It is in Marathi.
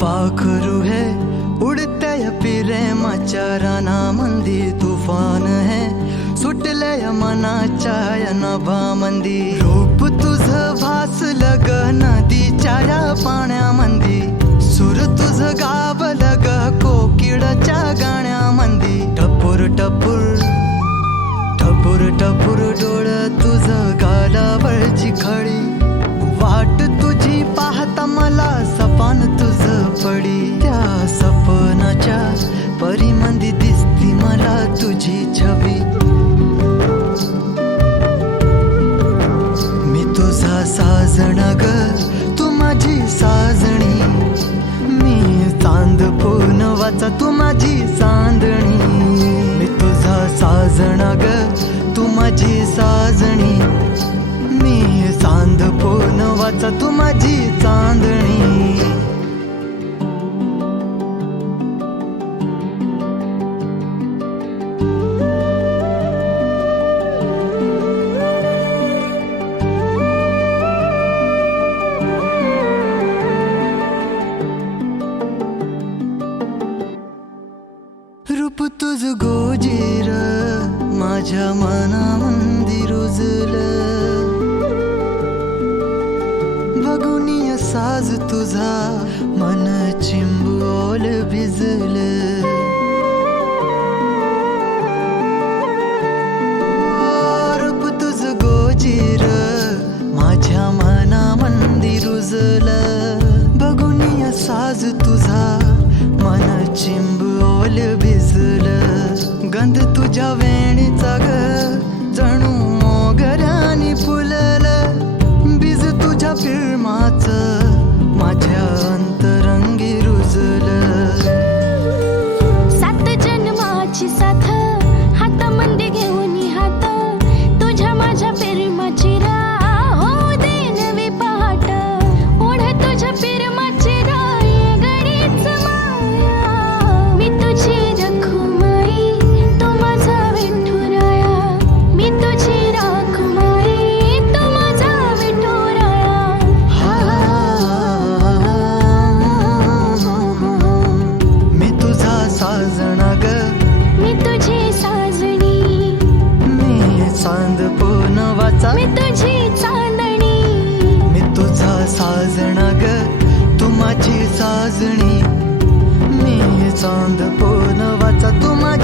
फाखरू है उडत्या प्रेमाच्या रानामंदी तुफान है सुटल्या मनाच्या या नभामंदी रूप तुझं भासलं ग नदीच्या या पाण्यामंदी सुर तुझं गावलं ग कोकिळाच्या गाण्यामंदी टपूर टपूर टपूर टपूर डोळं तुझं गालावरची खळी वाट तुझी पाहता मला सपान तुझं पडी त्या सपनाच्या परीमंदी दिसती मला तुझी छबी मी तुझा साजणा ग तू माझी साजणी मी चांद पूनवाचा तू माझी चांदणी मी तुझा साजणा ग तू माझी साजणी मी चांद पूनवाचा तू माझी चांदणी रूप तुझ गोजीर माझ्या मनामंदी रुजलं बघुनिया साज तुझा मन चिंबोल भिजलं रूप तुझ गोजीर माझ्या मनामंदी रुजलं बघुनिया साज तुझा मन चिंबोल भिजलं गंध तुझ्या वेणीचा ग जणू मोगऱ्यानी फुललं बीज तुझ्या प्रेमाचं माझ्या अंतरंगी रुजलं सात जन्माची साथ हातामंदी घेऊन हात तुझ्या माझ्या प्रेमाची राह हो दे नवी पहाट ओढ तुझ्या प्रेमाची राह ये गडीच माया मी तुझी रखुमाई तू माझा विठुराया मी तुझी रखुमाई तू माझा विठुराया मी तुझा साजणा ग मी तुझी साजणी मी चांद पूनवाचा मी तुझी चांदणी मी तुझा साजणा ग तू माझी साजणी मी चांद पूनवाचा तू माझी